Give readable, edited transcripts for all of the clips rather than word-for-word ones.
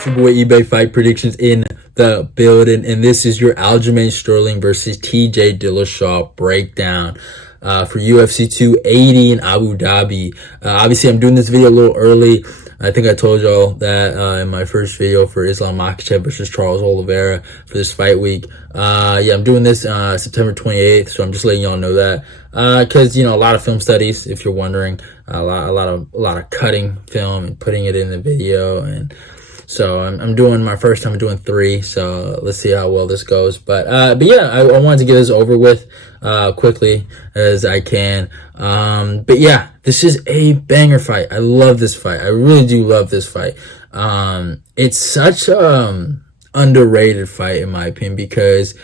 It's your boy eBay Fight Predictions in the building, and this is your Aljamain Sterling versus TJ Dillashaw breakdown for UFC 280 in Abu Dhabi. Obviously, I'm doing this video a little early. I think I told y'all that in my first video for Islam Makhachev versus Charles Oliveira for this fight week. Yeah, I'm doing this September 28th, so I'm just letting y'all know that because a lot of film studies, if you're wondering, a lot of cutting film and putting it in the video, and so I'm doing my first time doing 3. So let's see how well this goes. But yeah, I wanted to get this over with quickly as I can. But yeah, this is a banger fight. I love this fight. I really do love this fight. It's such underrated fight in my opinion because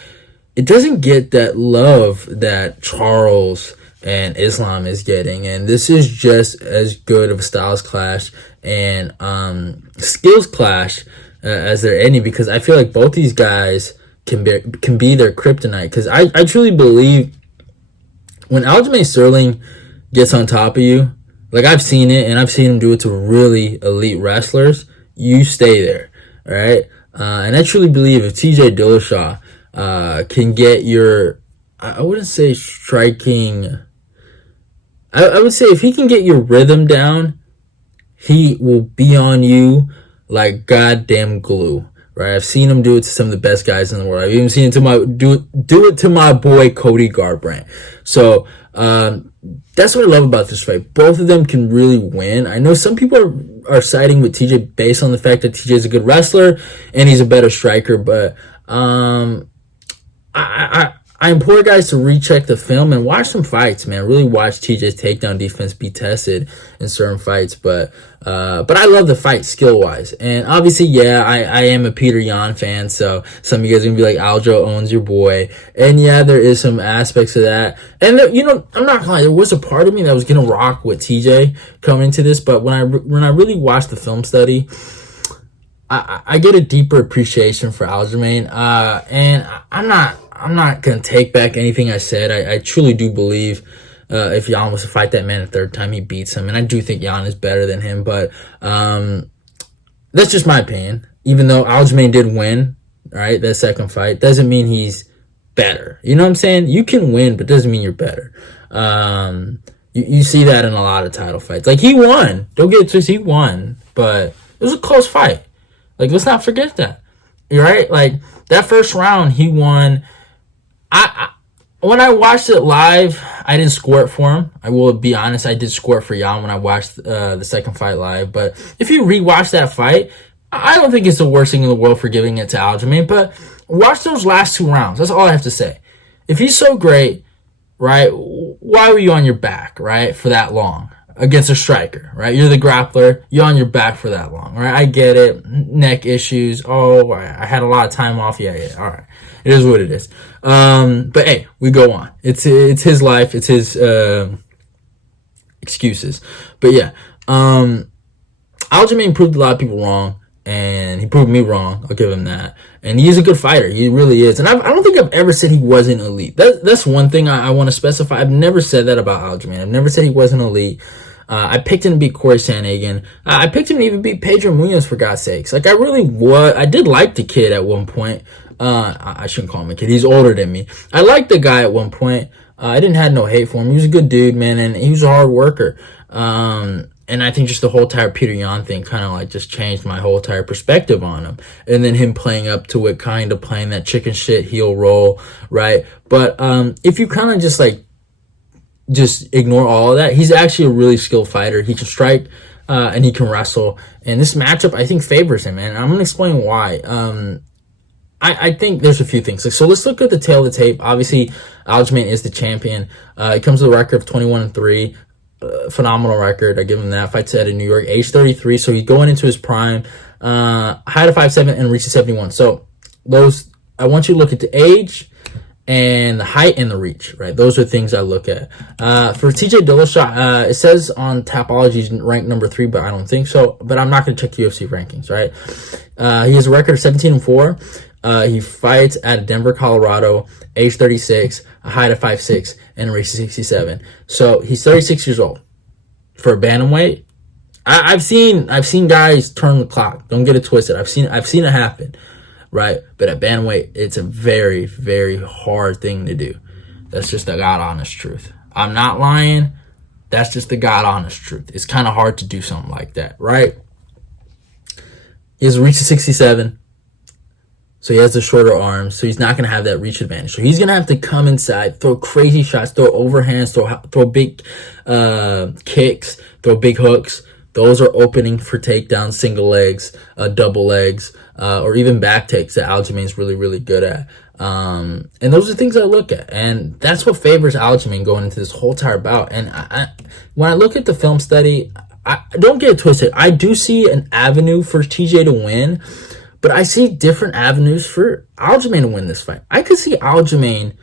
it doesn't get that love that Charles and Islam is getting, and this is just as good of a styles clash and skills clash as there any, because I feel like both these guys can be their kryptonite. Because I truly believe when Aljamain Sterling gets on top of you, like I've seen it, and I've seen him do it to really elite wrestlers, you stay there, all right? And I truly believe if TJ Dillashaw can get your, I wouldn't say striking, I would say if he can get your rhythm down, he will be on you like goddamn glue, right? I've seen him do it to some of the best guys in the world. I've even seen it do it to my boy Cody Garbrandt. So that's what I love about this fight. Both of them can really win. I know some people are siding with TJ based on the fact that TJ is a good wrestler and he's a better striker, but I implore guys to recheck the film and watch some fights, man. Really watch TJ's takedown defense be tested in certain fights. But I love the fight skill-wise. And obviously, yeah, I am a Peter Yan fan, so some of you guys are going to be like, Aljo owns your boy. And yeah, there is some aspects of that. And, I'm not going to lie, there was a part of me that was going to rock with TJ coming into this. But when I really watched the film study, I get a deeper appreciation for Aljamain. And I'm not going to take back anything I said. I truly do believe if Jan was to fight that man a third time, he beats him. And I do think Jan is better than him. But that's just my opinion. Even though Aljamain did win, right, that second fight, doesn't mean he's better. You know what I'm saying? You can win, but doesn't mean you're better. You see that in a lot of title fights. Like, he won. Don't get it twisted. He won. But it was a close fight. Like, let's not forget that. Right? Like, that first round, he won. When I watched it live, I didn't score it for him. I will be honest, I did score it for Jan when I watched the second fight live. But if you rewatch that fight, I don't think it's the worst thing in the world for giving it to Aljamain. But watch those last 2 rounds. That's all I have to say. If he's so great, right, why were you on your back, right, for that long against a striker, right? You're the grappler. You're on your back for that long, right? I get it. Neck issues. Oh, I had a lot of time off. Yeah. All right. It is what it is. But hey, we go on. It's his life. It's his excuses. But yeah, Aljamain proved a lot of people wrong, and he proved me wrong. I'll give him that. And he's a good fighter. He really is. And I don't think I've ever said he wasn't elite. That's one thing I want to specify. I've never said that about Aljamain. I've never said he wasn't elite. I picked him to beat Corey Sandhagen. I picked him to even beat Pedro Munoz, for God's sakes. Like, I did like the kid at one point. I shouldn't call him a kid. He's older than me. I liked the guy at one point. I didn't have no hate for him. He was a good dude, man, and he was a hard worker. And I think just the whole entire Peter Yan thing kind of like just changed my whole entire perspective on him. And then him playing up to it, kind of playing that chicken shit heel role, right? But if you kind of just ignore all of that, he's actually a really skilled fighter. He can strike and he can wrestle. And this matchup, I think, favors him, man. I'm going to explain why. I think there's a few things. So let's look at the tail of the tape. Obviously, Aljamain is the champion. He comes with a record of 21-3. Phenomenal record. I give him that. Fights out in New York, age 33. So he's going into his prime. Height of 5'7" and reaches 71. So those, I want you to look at the age and the height and the reach, right? Those are things I look at. For TJ Dillashaw, it says on Tapology he's ranked number 3, but I don't think so. But I'm not going to check UFC rankings, right? He has a record of 17-4. He fights at Denver, Colorado, age 36, a height of 5'6", and a reach of 67. So he's 36 years old. For a bantamweight, I've seen guys turn the clock. Don't get it twisted. I've seen it happen, right? But at bantamweight, it's a very, very hard thing to do. That's just the God honest truth. I'm not lying. That's just the God honest truth. It's kind of hard to do something like that, right? He has a reach of 67. So he has the shorter arms, so he's not going to have that reach advantage. So he's going to have to come inside, throw crazy shots, throw overhands, throw big kicks, throw big hooks. Those are opening for takedowns, single legs, double legs, or even back takes that Aljamain's really, really good at. And those are things I look at. And that's what favors Aljamain going into this whole entire bout. And when I look at the film study, I don't get it twisted. I do see an avenue for TJ to win, but I see different avenues for Aljamain to win this fight. I could see Aljamain.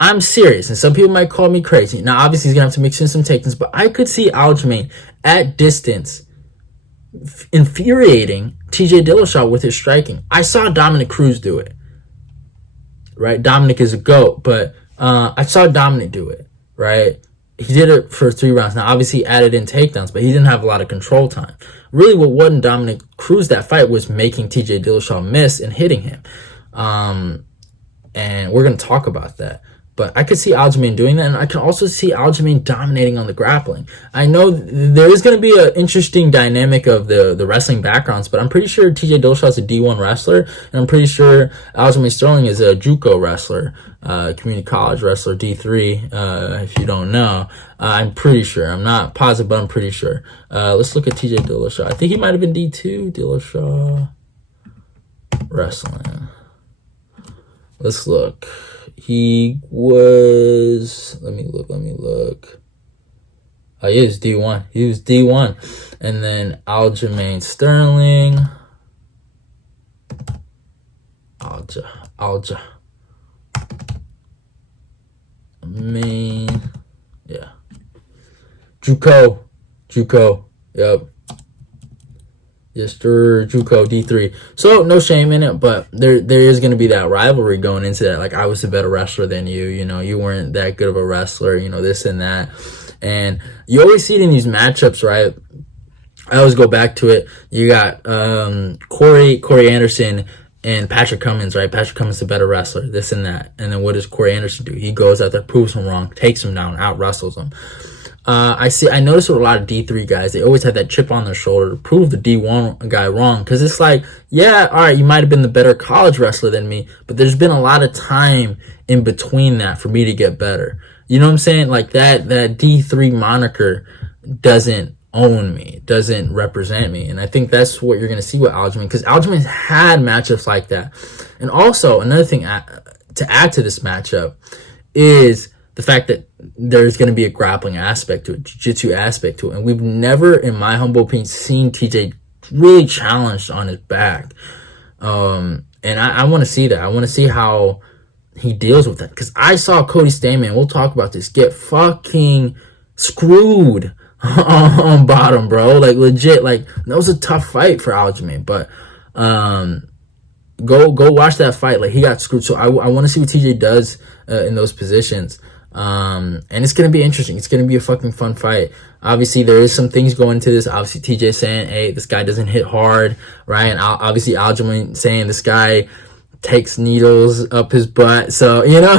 I'm serious, and some people might call me crazy. Now, obviously, he's going to have to mix in some takedowns, but I could see Aljamain at distance infuriating TJ Dillashaw with his striking. I saw Dominic Cruz do it, right? Dominic is a GOAT, but I saw Dominic do it, right? He did it for 3 rounds. Now, obviously, he added in takedowns, but he didn't have a lot of control time. Really, what wasn't Dominic Cruz that fight was making TJ Dillashaw miss and hitting him. And we're going to talk about that. But I could see Aljamain doing that, and I can also see Aljamain dominating on the grappling. I know there is going to be an interesting dynamic of the wrestling backgrounds, but I'm pretty sure TJ Dillashaw is a D1 wrestler, and I'm pretty sure Aljamain Sterling is a JUCO wrestler, community college wrestler, D3, if you don't know. I'm pretty sure. I'm not positive, but I'm pretty sure. Let's look at TJ Dillashaw. I think he might have been D2, Dillashaw wrestling. Let's look. He was, let me look. Oh, he is D1. He was D1. And then Aljamain Sterling. Aljamain. Yeah. JUCO. Yep. Yes, sir. JUCO D3. So no shame in it, but there is going to be that rivalry going into that. Like, I was a better wrestler than you. You know, you weren't that good of a wrestler. You know, this and that, and you always see it in these matchups, right? I always go back to it. You got Corey Anderson and Patrick Cummins, right? Patrick Cummins is a better wrestler. This and that, and then what does Corey Anderson do? He goes out there, proves him wrong, takes him down, out wrestles him. I noticed with a lot of D3 guys, they always had that chip on their shoulder to prove the D1 guy wrong. Cause it's like, yeah, all right, you might have been the better college wrestler than me, but there's been a lot of time in between that for me to get better. You know what I'm saying? Like that D3 moniker doesn't own me, doesn't represent me. And I think that's what you're going to see with Aljamain, because Aljamain's had matchups like that. And also another thing to add to this matchup is the fact that there's going to be a grappling aspect to it, jiu-jitsu aspect to it. And we've never, in my humble opinion, seen TJ really challenged on his back. And I want to see that. I want to see how he deals with that. Because I saw Cody Stamann, we'll talk about this, get fucking screwed on bottom, bro. Like, legit. Like, that was a tough fight for Aljamain. But go watch that fight. Like, he got screwed. So I want to see what TJ does in those positions. And it's going to be interesting. It's going to be a fucking fun fight. Obviously, there is some things going into this. Obviously, TJ saying, hey, this guy doesn't hit hard, right? And obviously, Aljamain saying this guy takes needles up his butt. So, you know,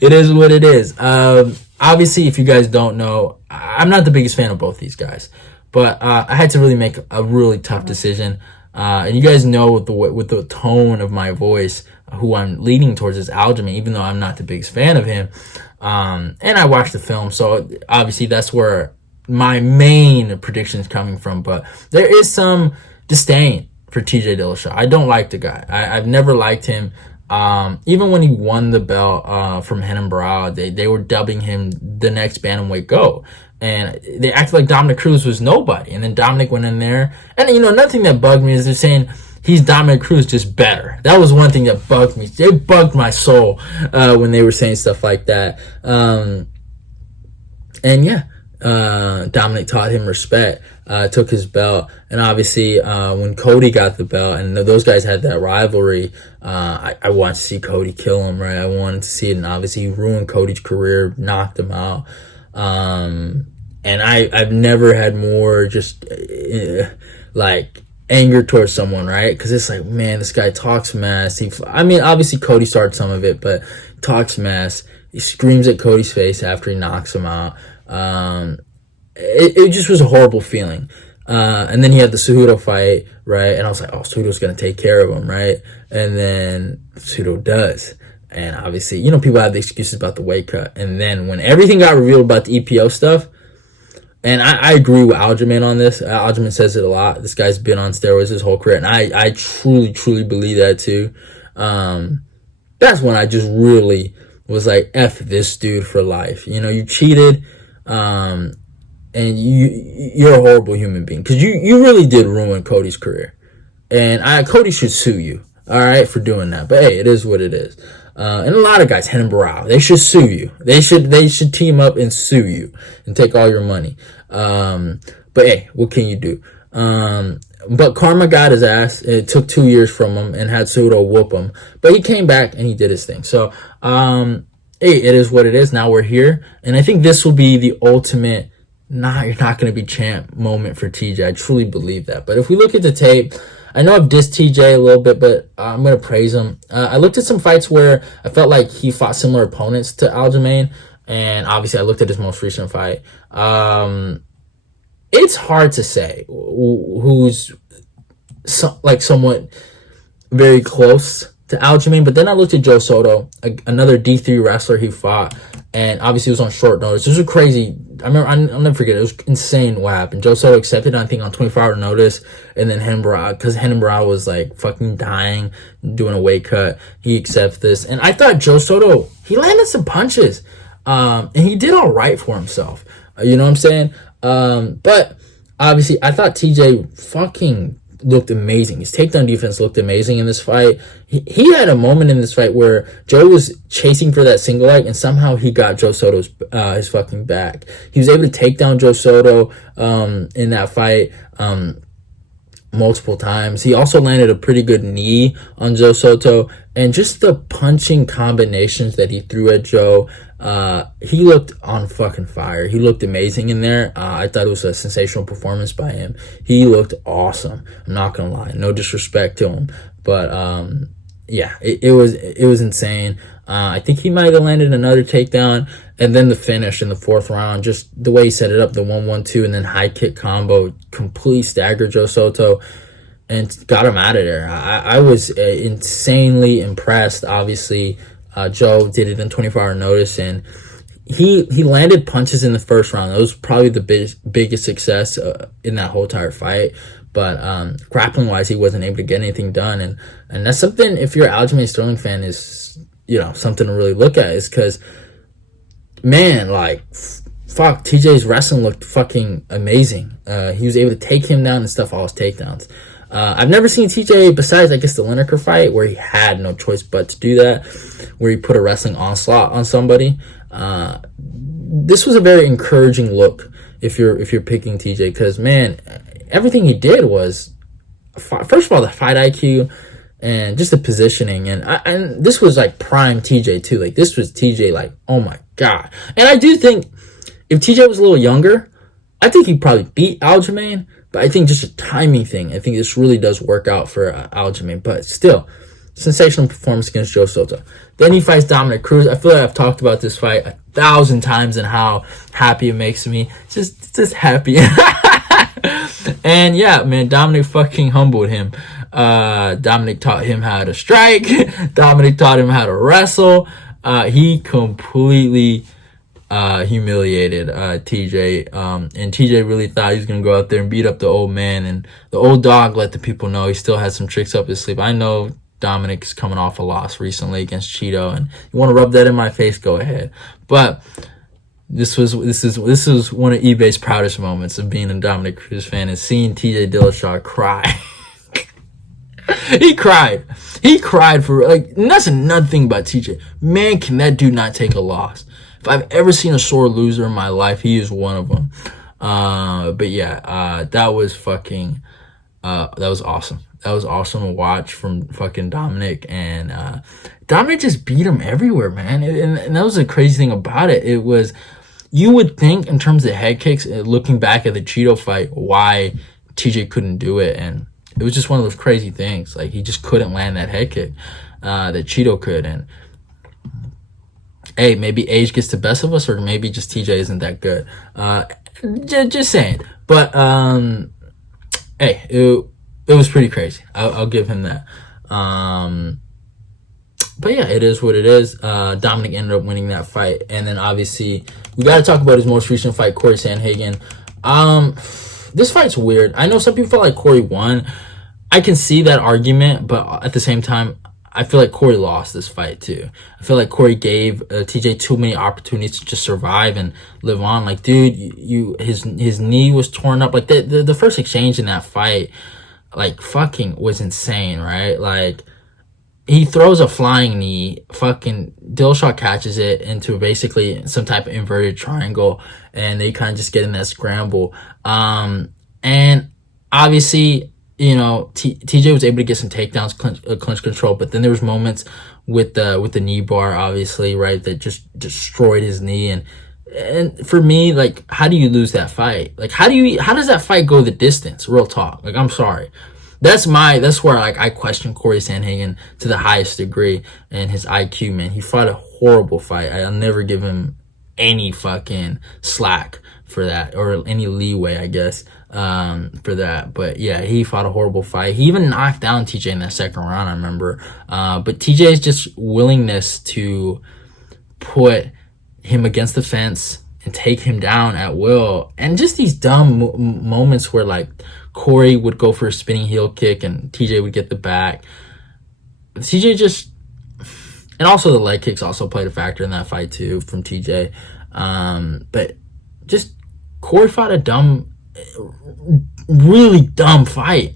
it is what it is. Obviously, if you guys don't know, I'm not the biggest fan of both these guys. But I had to really make a really tough decision. And you guys know with the tone of my voice, who I'm leaning towards is Aljamain, even though I'm not the biggest fan of him. And I watched the film, so obviously that's where my main prediction is coming from. But there is some disdain for TJ Dillashaw. I don't like the guy. I've never liked him. Even when he won the belt from Renan Barao, they were dubbing him the next bantamweight GOAT. And they acted like Dominic Cruz was nobody. And then Dominic went in there. And, you know, another thing that bugged me is they're saying he's Dominic Cruz, just better. That was one thing that bugged me. They bugged my soul when they were saying stuff like that. And, yeah, Dominic taught him respect, took his belt. And, obviously, when Cody got the belt and those guys had that rivalry, I wanted to see Cody kill him, right? I wanted to see it. And, obviously, he ruined Cody's career, knocked him out. And I've never had more just like anger towards someone, right? Because it's like, man, this guy talks mess. I mean, obviously Cody started some of it, but talks mess. He screams at Cody's face after he knocks him out. It just was a horrible feeling. And then he had the Cejudo fight, right? And I was like, oh, Cejudo's going to take care of him, right? And then Cejudo does. And obviously, you know, people have the excuses about the weight cut. And then when everything got revealed about the EPO stuff, and I agree with Aljamain on this. Aljamain says it a lot. This guy's been on steroids his whole career. And I truly, truly believe that too. That's when I just really was like, F this dude for life. You know, you cheated. And you're a horrible human being. Because you really did ruin Cody's career. And Cody should sue you. All right, for doing that. But hey, it is what it is. And a lot of guys, Renan Barão, they should sue you. They should team up and sue you and take all your money. But hey, what can you do? But karma got his ass. It took 2 years from him and had Cejudo whoop him. But he came back and he did his thing. So, hey, it is what it is. Now we're here. And I think this will be the ultimate, you're not going to be champ moment for TJ. I truly believe that. But if we look at the tape, I know I've dissed TJ a little bit, but I'm going to praise him. I looked at some fights where I felt like he fought similar opponents to Aljamain, and obviously I looked at his most recent fight. It's hard to say who's somewhat very close to Aljamain, but then I looked at Joe Soto, another D3 wrestler he fought, and obviously it was on short notice. This was crazy. I remember, I'll never forget, it was insane what happened. Joe Soto accepted, I think, on 24-hour notice, and then Renan Barão was like fucking dying, doing a weight cut. He accepts this, and I thought Joe Soto, he landed some punches, and he did all right for himself. You know what I'm saying? But obviously, I thought TJ fucking looked amazing. His takedown defense looked amazing in this fight. He had a moment in this fight where Joe was chasing for that single leg, and somehow he got Joe Soto's his fucking back. He was able to take down Joe Soto in that fight multiple times. He also landed a pretty good knee on Joe Soto, and just the punching combinations that he threw at Joe, he looked on fucking fire. He looked amazing in there. I thought it was a sensational performance by him. He looked awesome. I'm not gonna lie. No disrespect to him, but yeah, it was insane. I think he might have landed another takedown, and then the finish in the fourth round, just the way he set it up, the 1-1-2 and then high kick combo, completely staggered Joe Soto and got him out of there. I was insanely impressed. Obviously, Joe did it in 24-hour notice, and he landed punches in the first round. That was probably the biggest success in that whole entire fight. But grappling wise, he wasn't able to get anything done, and that's something, if you're an Aljamain Sterling fan, is, you know, something to really look at, is because, man, like, fuck, TJ's wrestling looked fucking amazing. He was able to take him down and stuff all his takedowns. I've never seen TJ, besides, I guess, the Lineker fight, where he had no choice but to do that, where he put a wrestling onslaught on somebody. This was a very encouraging look if you're picking TJ, because, man, everything he did was, first of all, the fight IQ and just the positioning, and this was like prime TJ too. Like, this was TJ, like, oh my god. And I do think if TJ was a little younger, I think he'd probably beat Aljamain. But I think just a timing thing. I think this really does work out for Aljamain. But still, sensational performance against Joe Soto. Then he fights Dominic Cruz. I feel like I've talked about this fight 1,000 times and how happy it makes me. Just happy. And yeah, man, Dominic fucking humbled him. Dominic taught him how to strike. Dominic taught him how to wrestle. He completely humiliated TJ, and TJ really thought he was gonna go out there and beat up the old man, and the old dog let the people know he still had some tricks up his sleeve. I know Dominic's coming off a loss recently against Cheeto, and you want to rub that in my face, go ahead. But this was one of eBay's proudest moments of being a Dominic Cruz fan, and seeing TJ Dillashaw cry. He cried for, like, and that's another thing about TJ. Man, can that dude not take a loss? If I've ever seen a sore loser in my life, he is one of them. But yeah, that was fucking, that was awesome. That was awesome to watch from fucking Dominic, and Dominic just beat him everywhere, man. And that was the crazy thing about it. It was, you would think in terms of head kicks, looking back at the Cheeto fight, why TJ couldn't do it. And it was just one of those crazy things. Like, he just couldn't land that head kick that Cheeto could. And hey, maybe age gets the best of us, or maybe just TJ isn't that good. Just saying. But hey, it was pretty crazy. I'll give him that. But yeah, it is what it is. Dominic ended up winning that fight. And then obviously, we got to talk about his most recent fight, Corey Sandhagen. This fight's weird. I know some people felt like Corey won. I can see that argument, but at the same time, I feel like Corey lost this fight too. I feel like Corey gave TJ too many opportunities to just survive and live on. Like, dude, his knee was torn up. Like, the first exchange in that fight, like, fucking was insane, right? Like, he throws a flying knee, fucking Dillashaw catches it into basically some type of inverted triangle, and they kind of just get in that scramble. And obviously, you know, TJ was able to get some takedowns, clinch control, but then there was moments with the knee bar, obviously, right, that just destroyed his knee. And for me, like, how do you lose that fight? Like, how does that fight go the distance? Real talk. Like, I'm sorry. That's where, like, I question Corey Sandhagen to the highest degree, and his IQ, man. He fought a horrible fight. I'll never give him any fucking slack for that, or any leeway, I guess, for that. But yeah, he fought a horrible fight. He even knocked down TJ in that second round, I remember. But TJ's just willingness to put him against the fence and take him down at will, and just these dumb moments where, like, Corey would go for a spinning heel kick and TJ would get the back. TJ just, and also the leg kicks also played a factor in that fight too from TJ. But just Corey fought a really dumb fight.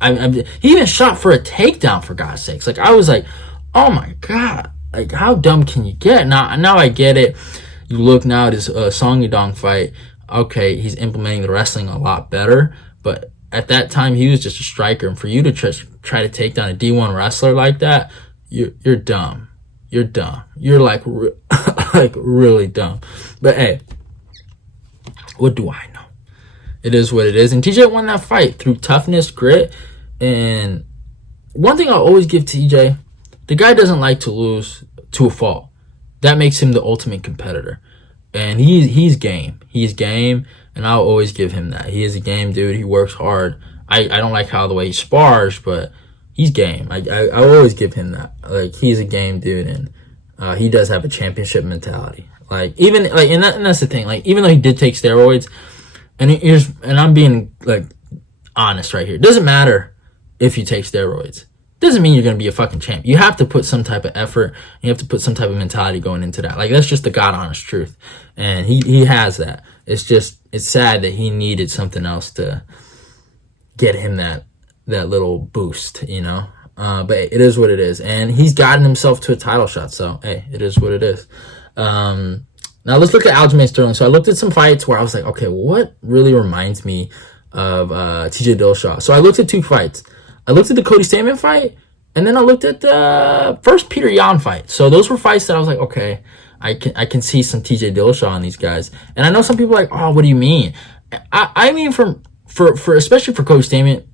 He even shot for a takedown, for God's sakes. Like, I was like, oh my God, like, how dumb can you get? Now I get it. You look now at his Song Yadong fight. Okay, he's implementing the wrestling a lot better, but at that time, he was just a striker. And for you to try to take down a D1 wrestler like that, you're dumb. You're dumb. You're like really dumb. But hey, what do I know? It is what it is. And TJ won that fight through toughness, grit. And one thing I'll always give TJ, the guy doesn't like to lose to a fault. That makes him the ultimate competitor. And he's game. He's game. And I'll always give him that. He is a game dude. He works hard. I don't like how the way he spars, but he's game. I always give him that. Like, he's a game dude, and he does have a championship mentality. Like, even like, and that's the thing. Like, even though he did take steroids, and I'm being, like, honest right here. It doesn't matter if you take steroids. Doesn't mean you're gonna be a fucking champ. You have to put some type of effort. You have to put some type of mentality going into that. Like, that's just the God honest truth, and he has that. It's sad that he needed something else to get him that little boost, you know. But it is what it is, and he's gotten himself to a title shot. So hey, it is what it is. Now let's look at Aljamain Sterling. So I looked at some fights where I was like, okay, what really reminds me of TJ Dillashaw? So I looked at two fights. I looked at the Cody Stamann fight, and then I looked at the first Peter Yan fight. So those were fights that I was like, okay, I can see some TJ Dillashaw on these guys. And I know some people are like, oh, what do you mean? I mean, for especially for Cody Stamann,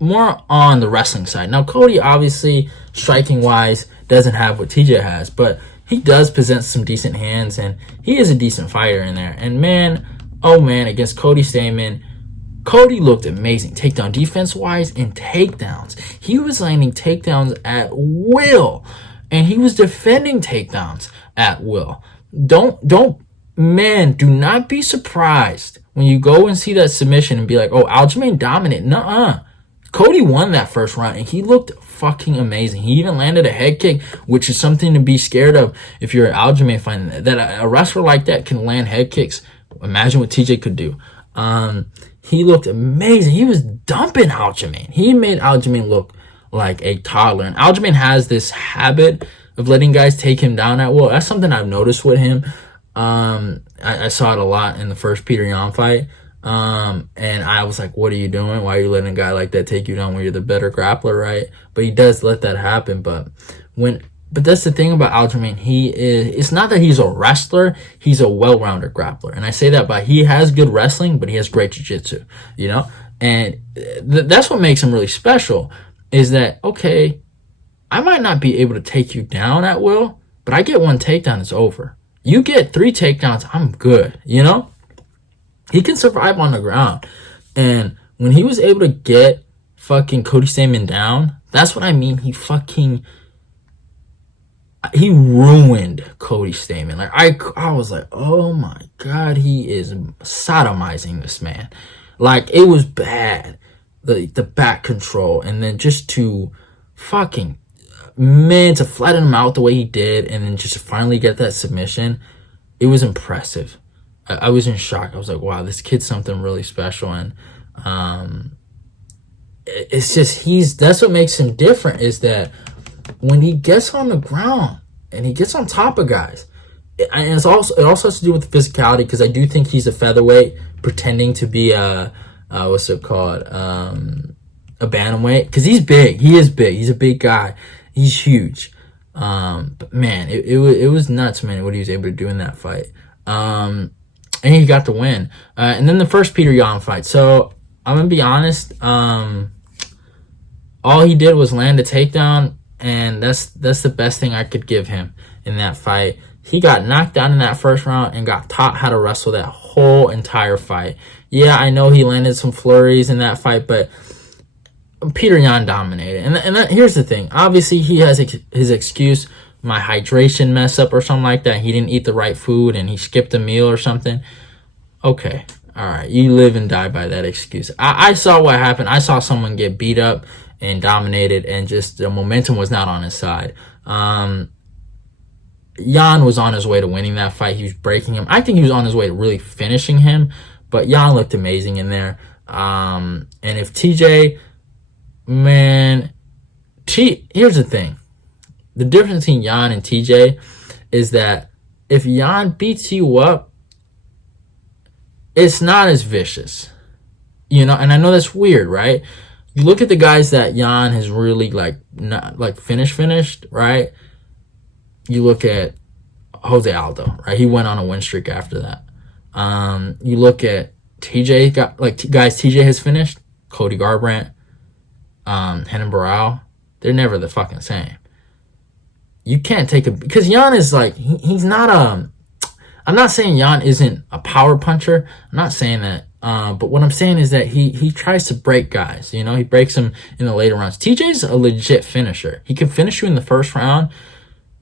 more on the wrestling side. Now, Cody, obviously, striking wise, doesn't have what TJ has, but he does possess some decent hands, and he is a decent fighter in there. And man, oh man, against Cody Stamann, Cody looked amazing, takedown defense wise and takedowns. He was landing takedowns at will, and he was defending takedowns at will. Do not be surprised when you go and see that submission and be like, oh, Aljamain dominant. Nuh-uh. Cody won that first round, and he looked fucking amazing. He even landed a head kick, which is something to be scared of if you're an Aljamain fan. That a wrestler like that can land head kicks. Imagine what TJ could do. He looked amazing. He was dumping Aljamain. He made Aljamain look like a toddler. And Aljamain has this habit of letting guys take him down at will. That's something I've noticed with him. I saw it a lot in the first Peter Yan fight. And I was like, what are you doing? Why are you letting a guy like that take you down when you're the better grappler, right? But he does let that happen. But when But that's the thing about Aljamain. It's not that he's a wrestler, he's a well-rounded grappler. And I say that by he has good wrestling, but he has great jiu-jitsu, you know? And that's what makes him really special, is that, okay, I might not be able to take you down at will, but I get one takedown, it's over. You get 3 takedowns, I'm good, you know? He can survive on the ground. And when he was able to get fucking Cody Stamann down, that's what I mean. He ruined Cody Stamann. Like I was like, oh my God, he is sodomizing this man. Like, it was bad. The back control, and then just to fucking, man, to flatten him out the way he did, and then just to finally get that submission, it was impressive. I was in shock. I was like, wow, this kid's something really special. And it's just, that's what makes him different, is that when he gets on the ground and he gets on top of guys, and it also has to do with the physicality, because I do think he's a featherweight pretending to be a what's it called, a bantamweight, because he's big. He is big. He's a big guy. He's huge. But man, it was nuts, man, what he was able to do in that fight. And he got the win. And then the first Peter Yan fight. So I'm gonna be honest. All he did was land a takedown, and that's the best thing I could give him in that fight. He got knocked down in that first round and got taught how to wrestle that whole entire fight. Yeah, I know he landed some flurries in that fight, but Peter Yan dominated. And here's the thing. Obviously, he has his excuse, my hydration mess up or something like that. He didn't eat the right food and he skipped a meal or something. Okay, all right. You live and die by that excuse. I saw what happened. I saw someone get beat up and dominated, and just the momentum was not on his side. Yan was on his way to winning that fight. He was breaking him. I think he was on his way to really finishing him, but Yan looked amazing in there. And if TJ, man, here's the thing. The difference between Yan and TJ is that if Yan beats you up, it's not as vicious. You know, and I know that's weird, right? You look at the guys that Yan has really not finished, right? You look at Jose Aldo, right? He went on a win streak after that. You look at TJ, guys TJ has finished, Cody Garbrandt, Renan Barão, they're never the fucking same. You can't because Yan is he's not I'm not saying Yan isn't a power puncher. I'm not saying that. But what I'm saying is that he tries to break guys. You know, he breaks them in the later rounds. TJ's a legit finisher. He can finish you in the first round.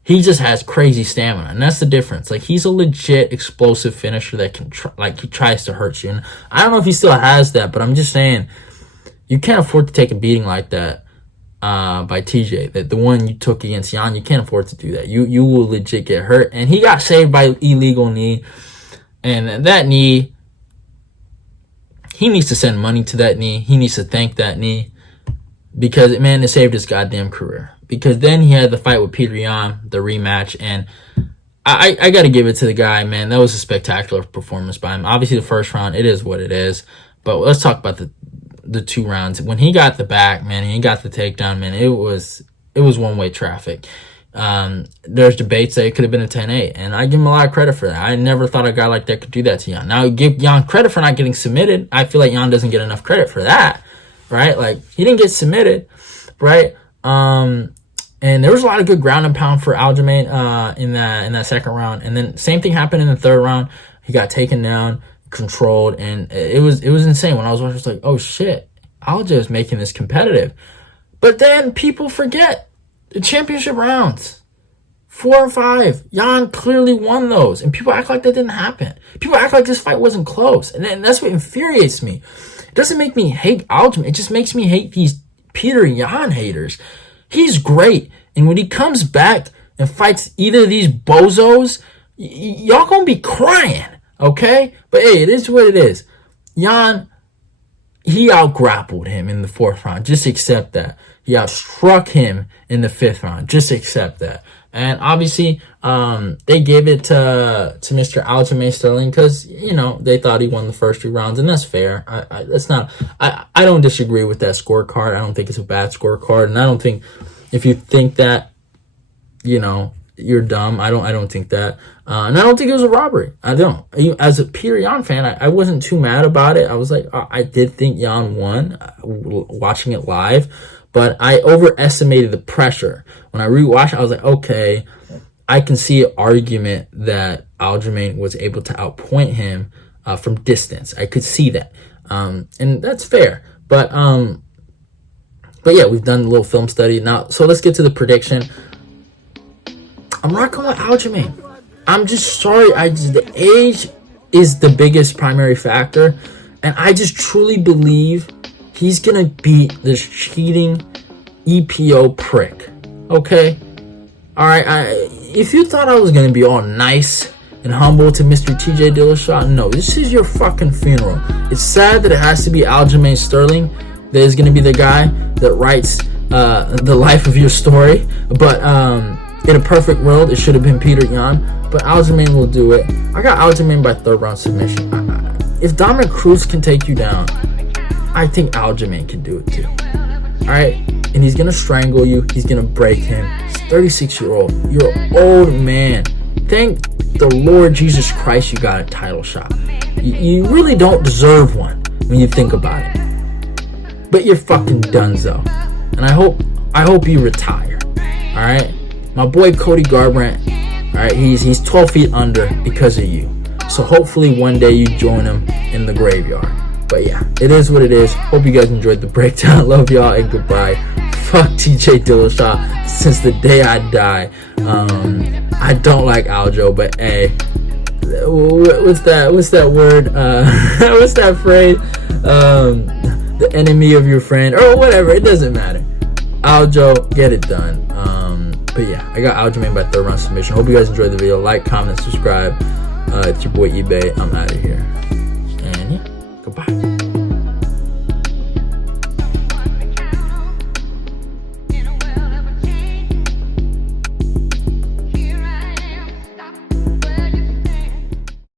He just has crazy stamina, and that's the difference. Like, he's a legit explosive finisher that can he tries to hurt you. And I don't know if he still has that, but I'm just saying you can't afford to take a beating like that by TJ. That the one you took against Yan, you can't afford to do that. You will legit get hurt. And he got saved by illegal knee, and that knee, he needs to send money to that knee. He needs to thank that knee, because, man, it saved his goddamn career. Because then he had the fight with Peter Yan, the rematch, and I got to give it to the guy, man. That was a spectacular performance by him. Obviously, the first round, it is what it is. But let's talk about the 2 rounds. When he got the back, man, and he got the takedown, man, it was one-way traffic. There's debates that it could have been a 10-8, and I give him a lot of credit for that. I never thought a guy like that could do that to Yan. Now, give Yan credit for not getting submitted. I feel like Yan doesn't get enough credit for that, right? Like, he didn't get submitted, right? And there was a lot of good ground and pound for Aljamain in that second round. And then same thing happened in the third round. He got taken down, controlled, and it was insane. When I was watching, I was like, oh shit, Alja is making this competitive. But then people forget the championship rounds. 4 and 5. Yan clearly won those. And people act like that didn't happen. People act like this fight wasn't close. And that's what infuriates me. It doesn't make me hate Aljamain. It just makes me hate these Peter Yan haters. He's great. And when he comes back and fights either of these bozos, y'all gonna be crying, okay? But hey, it is what it is. Yan, he out-grappled him in the 4th round. Just accept that. He outstruck him in the 5th round. Just accept that. And obviously, they gave it to Mr. Aljamain Sterling because, you know, they thought he won the first 2 rounds, and that's fair. I don't disagree with that scorecard. I don't think it's a bad scorecard, and I don't think, if you think that, you know, you're dumb. I don't think that. And I don't think it was a robbery. I don't. As a Peter Yan fan, I wasn't too mad about it. I was like, I did think Yan won watching it live, but I overestimated the pressure. When I rewatched it, I was like, okay, I can see an argument that Aljamain was able to outpoint him from distance. I could see that. And that's fair. But yeah, we've done a little film study now. So let's get to the prediction. I'm rocking with Aljamain. I'm just sorry. The age is the biggest primary factor, and I just truly believe he's gonna beat this cheating EPO prick. Okay, all right. If you thought I was gonna be all nice and humble to Mr. TJ Dillashaw, no, this is your fucking funeral. It's sad that it has to be Aljamain Sterling that is gonna be the guy that writes the life of your story, but in a perfect world, it should have been Peter Yan, but Aljamain will do it. I got Aljamain by 3rd round submission. If Dominic Cruz can take you down, I think Aljamain can do it too. All right, and he's gonna strangle you. He's gonna break him. He's 36-year-old. You're an old man. Thank the Lord Jesus Christ you got a title shot. You really don't deserve one when you think about it. But you're fucking donezo, and I hope you retire. All right. My boy Cody Garbrandt, all right, he's 12 feet under because of you. So hopefully one day you join him in the graveyard. But yeah, it is what it is. Hope you guys enjoyed the breakdown. Love y'all and goodbye. Fuck TJ Dillashaw since the day I die. I don't like Aljo, but hey, what's that word? What's that phrase? The enemy of your friend or whatever. It doesn't matter. Aljo, get it done. But yeah, I got Aljamain by 3rd round submission. Hope you guys enjoyed the video. Like, comment, subscribe. It's your boy eBay. I'm out of here.